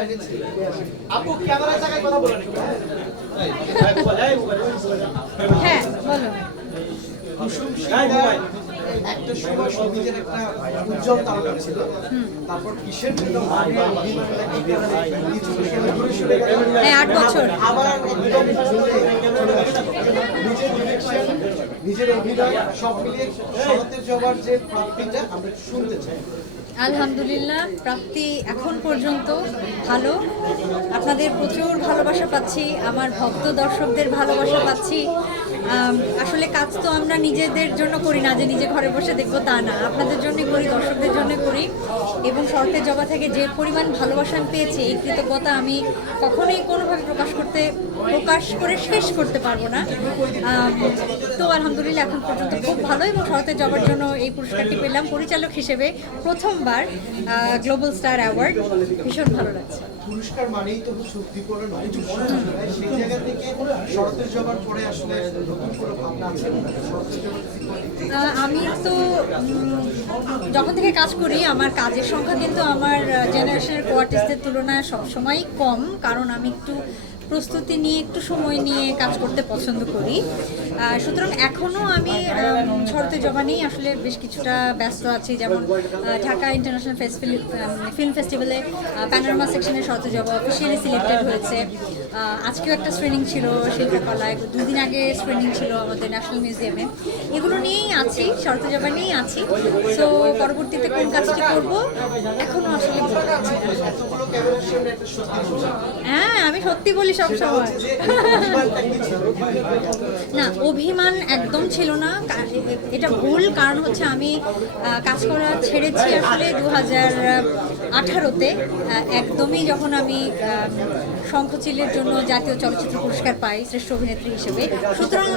বাইরে ছিল। আপু ক্যামেরার জায়গায় কথা বলেন একটু। হ্যাঁ বলো। কুসুম শিকদার একটা সময় সঙ্গীতের একটা উজ্জ্বল তারকা ছিল। তারপর কিসের জন্য হ্যাঁ 8 বছর। আবার একদম নিজের ডিরেকশন, নিজের অভিনয় সব মিলিয়ে শরতের জবার যে প্রাপ্তিটা আমরা শুনতে চাই। আলহামদুলিল্লাহ, প্রাপ্তি এখন পর্যন্ত ভালো। আপনাদের প্রচুর ভালোবাসা পাচ্ছি, আমার ভক্ত দর্শকদের ভালোবাসা পাচ্ছি। আসলে কাজ তো আমরা নিজেদের জন্য করি না যে নিজে ঘরে বসে দেখবো তা না, আপনাদের জন্যই করি, দর্শকদের জন্য করি। এবং শরতের জগৎ থেকে যে পরিমাণ ভালোবাসা আমি পেয়েছি, এই কৃতজ্ঞতা আমি কখনোই কোনোভাবে প্রকাশ করে শেষ করতে পারবো না। তো আলহামদুলিল্লাহ এখন পর্যন্ত খুব ভালো, এবং শরতের জগৎ জন্য এই পুরস্কারটি পেলাম পরিচালক হিসেবে প্রথমবার গ্লোবাল স্টার অ্যাওয়ার্ড। ভীষণ ভালো লাগছে। পুরস্কার মানেই তো সত্যিকরে নয়, সেই জায়গা থেকে শরতের জবার পরে আসলে নতুন করে ভাবনা আছে শরতের জবার। আমি তো যখন থেকে কাজ করি আমার কাজের সংখ্যা কিন্তু আমার জেনারেশনের কোয়ার্টিস্টদের তুলনায় সবসময়ই কম, কারণ আমি একটু প্রস্তুতি নিয়ে একটু সময় নিয়ে কাজ করতে পছন্দ করি। সুতরাং এখনও আমি শরতের জবা নিয়েই আসলে বেশ কিছুটা ব্যস্ত আছি। যেমন ঢাকা ইন্টারন্যাশনাল ফিল্ম ফেস্টিভ্যালে প্যানোরামা সেকশনে শরতের জবা অফিসিয়ালি সিলেক্টেড হয়েছে। আজকেও একটা স্ক্রিনিং ছিল শিল্পকলায়, 2 দিন আগে স্ক্রিনিং ছিল আমাদের ন্যাশনাল মিউজিয়ামে। এগুলো নিয়েই আছি, শরতের জবা নিয়েই আছি। সো পরবর্তীতে কোন কাজটি করবো এখনও আসলে বলতে পারছি না। হ্যাঁ আমি সত্যি বলি সব সময়। না, অভিমান একদম ছিল না, এটা ভুল। কারণ হচ্ছে আমি কাজ করা ছেড়েছি আসলে 2018-তে, একদমই যখন আমি শঙ্খচিলের জন্য জাতীয় চলচ্চিত্র পুরস্কার পাই শ্রেষ্ঠ অভিনেত্রী হিসেবে। সুতরাং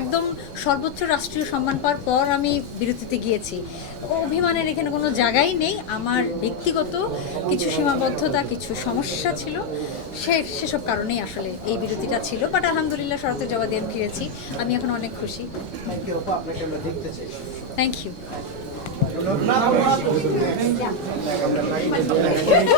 একদম সর্বোচ্চ রাষ্ট্রীয় সম্মান পাওয়ার পর আমি বিরতিতে গিয়েছি। অভিমানের এখানে কোনো জায়গাই নেই। আমার ব্যক্তিগত কিছু সীমাবদ্ধতা, কিছু সমস্যা ছিল, সেসব কারণেই আসলে এই বিরতিটা ছিল। বাট আলহামদুলিল্লাহ শরতের জবা দিয়ে আমি ফিরেছি, আমি এখন অনেক খুশি। Thank you.